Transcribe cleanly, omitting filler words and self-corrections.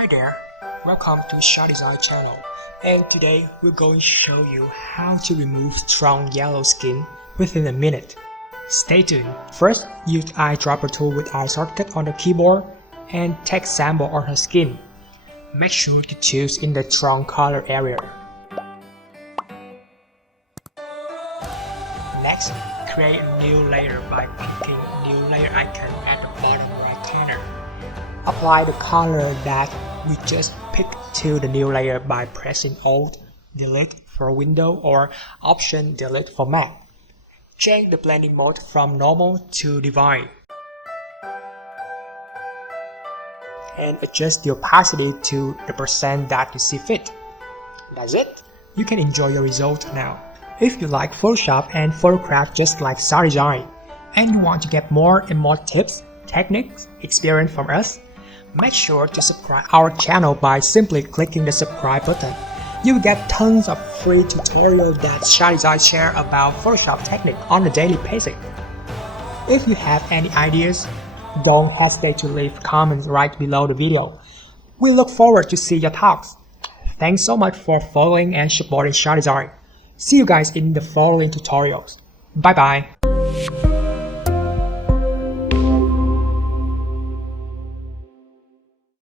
Hi there, welcome to SADESIGN channel, and today we're going to show you how to remove strong yellow skin within a minute. Stay tuned. First, use eyedropper tool with eye shortcut on the keyboard and take sample on her skin. Make sure to choose in the strong color area. Next, create a new layer by clicking new layer icon at the bottom right corner. Apply the color that we just picked to the new layer by pressing Alt Delete for Windows or Option Delete for Mac. Change the blending mode from normal to divine. And adjust the opacity to the percent that you see fit. That's it. You can enjoy your result now. If you like Photoshop and photograph just like SADESIGN, and you want to get more and more tips, techniques, experience from us, make sure to subscribe our channel by simply clicking the subscribe button. You will get tons of free tutorials that SADESIGN share about Photoshop technique on a daily basis. If you have any ideas, don't hesitate to leave comments right below the video. We look forward to see your thoughts. Thanks so much for following and supporting SADESIGN. See you guys in the following tutorials. Bye bye.